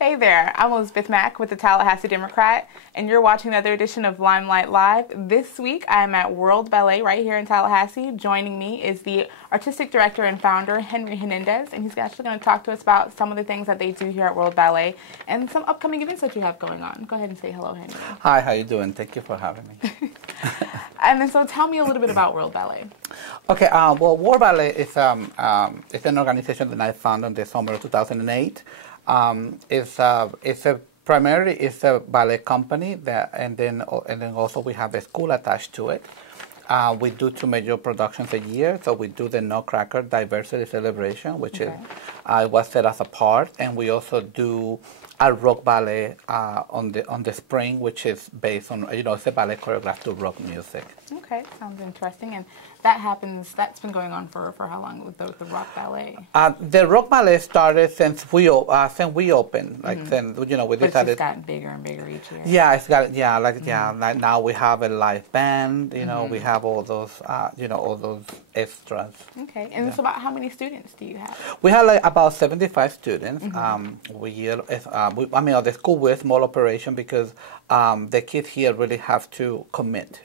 Hey there, I'm Elizabeth Mack with the Tallahassee Democrat, and you're watching another edition of Limelight Live. This week, I'm at World Ballet right here in Tallahassee. Joining me is the artistic director and founder, Henry Hernandez, and he's actually going to talk to us about some of the things that they do here at World Ballet and some upcoming events that you have going on. Go ahead and say hello, Henry. Hi, how you doing? Thank you for having me. And then, so tell me a little bit about World Ballet. Okay, well, World Ballet is an organization that I founded in the summer of 2008. Primarily it's a ballet company and then also we have a school attached to it. We do 2 major productions a year. So we do the Nutcracker Diversity Celebration, which is was set us apart, and we also do a rock ballet on the spring, which is based on it's a ballet choreographed to rock music. Okay, sounds interesting. And that's been going on for how long with the rock ballet? The rock ballet started since we opened, like since we But decided. it's just gotten bigger and bigger each year. Yeah, it's got like now we have a live band. We have all those all those extras. Okay, and so about how many students do you have? We have like about 75 students. The school we're a small operation because the kids here really have to commit.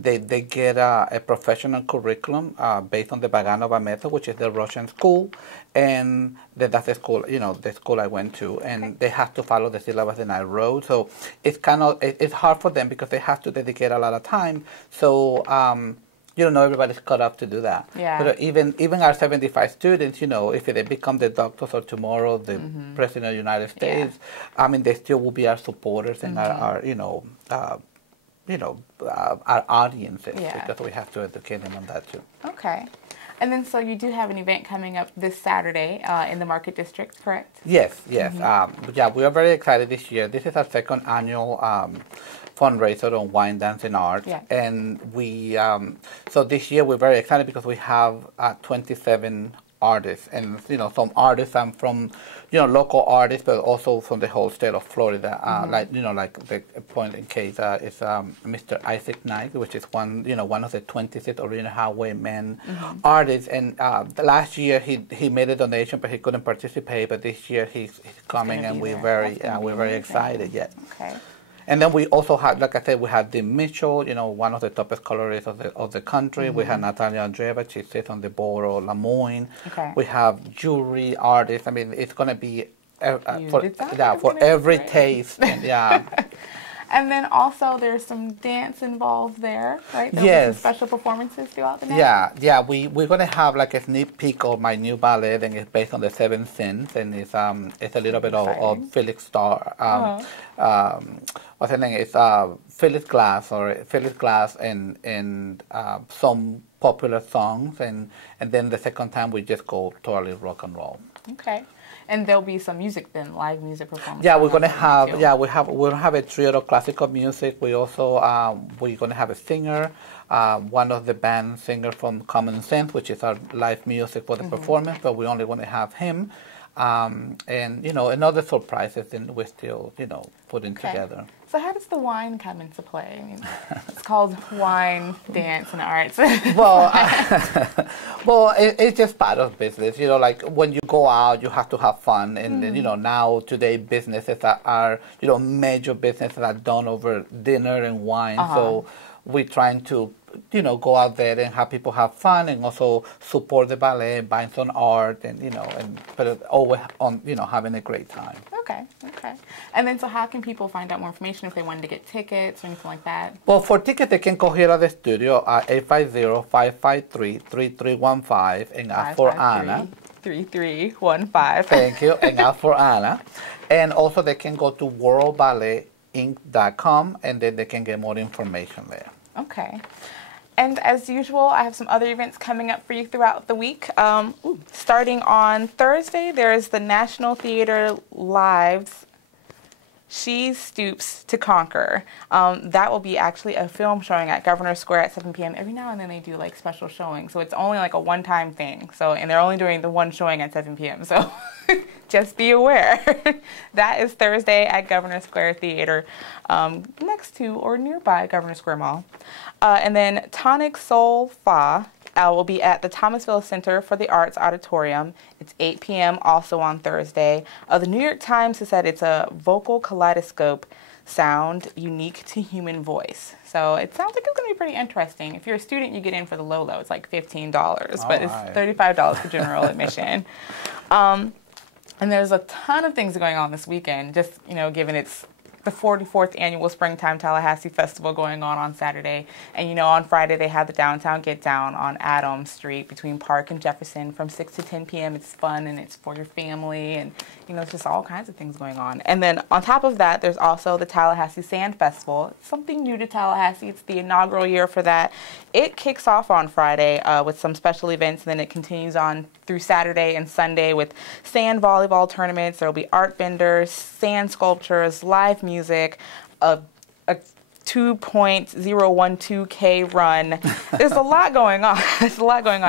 They get a professional curriculum based on the Baganova method, which is the Russian school, and that's the school the school I went to, and they have to follow the syllabus that I wrote. So it's hard for them because they have to dedicate a lot of time. So not everybody's cut up to do that. Yeah. But even our 75 students, if they become the doctors or tomorrow the president of the United States, they still will be our supporters and our audiences because we have to educate them on that too. Okay. And then, so you do have an event coming up this Saturday in the Market District, correct? Yes. We are very excited this year. This is our second annual fundraiser on wine, dance, and art. Yeah. And we, so this year we're very excited because we have 27 artists, and some artists from local artists, but also from the whole state of Florida. Like the point in case is Mr. Isaac Knight, which is one of the 26 original Highwaymen artists. And last year he made a donation, but he couldn't participate. But this year he's coming, and we're very excited. Yes. Okay. And then we also have, like I said, we have Dean Mitchell, one of the toppest colorists of the country. We have Natalia Andreeva, she sits on the board of Lemoyne. Okay. We have jewelry artists. It's going to be for every taste. And, And then also there's some dance involved there, right? There'll be some special performances throughout the night. Yeah. We're going to have like a sneak peek of my new ballet, and it's based on the Seven Sins, and it's a little bit of Felix Star. What's her name? It's Phyllis Glass and some popular songs, and then the second time we just go totally rock and roll. Okay. And there'll be some music then, live music performance. Yeah, we're gonna have we'll have a trio of classical music. We also we're gonna have a singer, one of the band singers from Common Sense, which is our live music for the performance, but we only want to have him. And other surprises, and we're still putting together. So how does the wine come into play? It's called wine, dance, and arts. Well, it's just part of business. Like when you go out, you have to have fun, and now today businesses are major businesses are done over dinner and wine. So we're trying to go out there and have people have fun, and also support the ballet, buy some art, and but always on having a great time. Okay. And then, so how can people find out more information if they wanted to get tickets or anything like that? Well, for tickets, they can call here at the studio at 850-553-3315 and ask for Anna. 3315. Thank you, and ask for Anna. And also, they can go to worldballetinc.com, and then they can get more information there. Okay. And as usual, I have some other events coming up for you throughout the week. Starting on Thursday, there is the National Theater Live's She Stoops to Conquer. That will be actually a film showing at Governor Square at 7 p.m. Every now and then they do like special showings, so it's only like a one-time thing. And they're only doing the one showing at 7 p.m. So just be aware. That is Thursday at Governor Square Theater, next to or nearby Governor Square Mall. And then Tonic Soul Fa will be at the Thomasville Center for the Arts Auditorium. It's 8 p.m. also on Thursday. The New York Times has said it's a vocal kaleidoscope sound unique to human voice. So it sounds like it's going to be pretty interesting. If you're a student, you get in for the low. It's like $15, but it's $35 for general admission. And there's a ton of things going on this weekend, just, given it's the 44th annual Springtime Tallahassee Festival going on Saturday. And, on Friday they have the Downtown Get Down on Adams Street between Park and Jefferson from 6 to 10 p.m. It's fun and it's for your family, and, it's just all kinds of things going on. And then on top of that, there's also the Tallahassee Sand Festival. It's something new to Tallahassee. It's the inaugural year for that. It kicks off on Friday with some special events, and then it continues on through Saturday and Sunday with sand volleyball tournaments. There will be art vendors, sand sculptures, live music, a 2.012K run. There's a lot going on.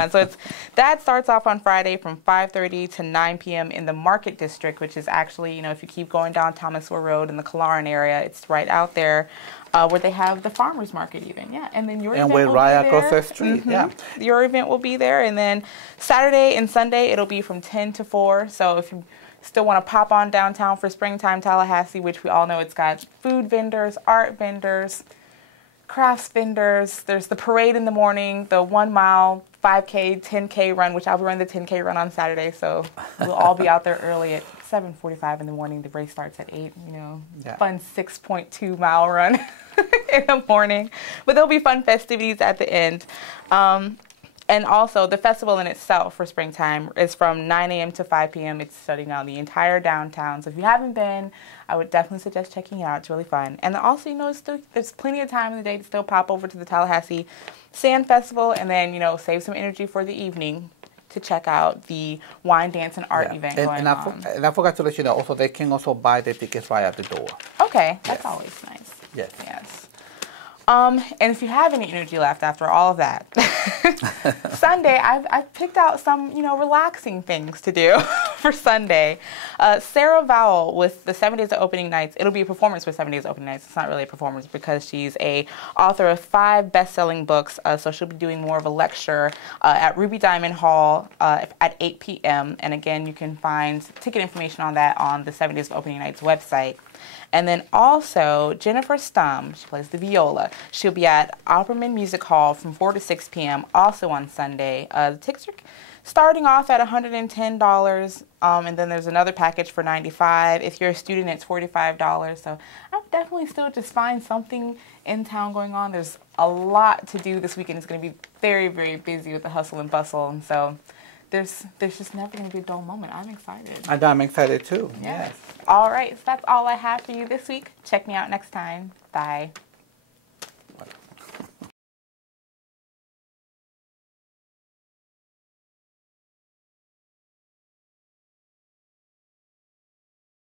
So that starts off on Friday from 5:30 to 9 p.m. in the Market District, which is actually, if you keep going down Thomasville Road in the Kalaran area, it's right out there where they have the farmers market even. Yeah, and then your event will be there. And we're right across the street. Mm-hmm. Yeah. Your event will be there, and then Saturday and Sunday it'll be from 10 to 4. So if you still want to pop on downtown for Springtime Tallahassee, which we all know it's got food vendors, art vendors, crafts vendors. There's the parade in the morning, the 1 mile, 5K, 10K run, which I'll be running the 10K run on Saturday. So we'll all be out there early at 7:45 in the morning. The race starts at 8, fun 6.2 mile run in the morning. But there'll be fun festivities at the end. And also, the festival in itself for Springtime is from 9 a.m. to 5 p.m. It's shutting down the entire downtown. So if you haven't been, I would definitely suggest checking it out. It's really fun. And also, there's plenty of time in the day to still pop over to the Tallahassee Sand Festival and then, save some energy for the evening to check out the wine, dance, and art event going on. And I forgot to let you know, also, they can also buy the tickets right at the door. Okay, that's always nice. Yes. And if you have any energy left after all of that, Sunday, I've picked out some, relaxing things to do for Sunday. Sarah Vowell with the 7 Days of Opening Nights. It'll be a performance for 7 Days of Opening Nights. It's not really a performance because she's a author of 5 best-selling books. So she'll be doing more of a lecture at Ruby Diamond Hall at 8 p.m. And again, you can find ticket information on that on the 7 Days of Opening Nights website. And then also, Jennifer Stum, she plays the viola. She'll be at Opperman Music Hall from 4 to 6 p.m., also on Sunday. The tickets are starting off at $110, and then there's another package for $95. If you're a student, it's $45. So I would definitely still just find something in town going on. There's a lot to do this weekend. It's going to be very, very busy with the hustle and bustle, and so there's just never going to be a dull moment. I'm excited. And I'm excited too. Yes. All right. So that's all I have for you this week. Check me out next time. Bye.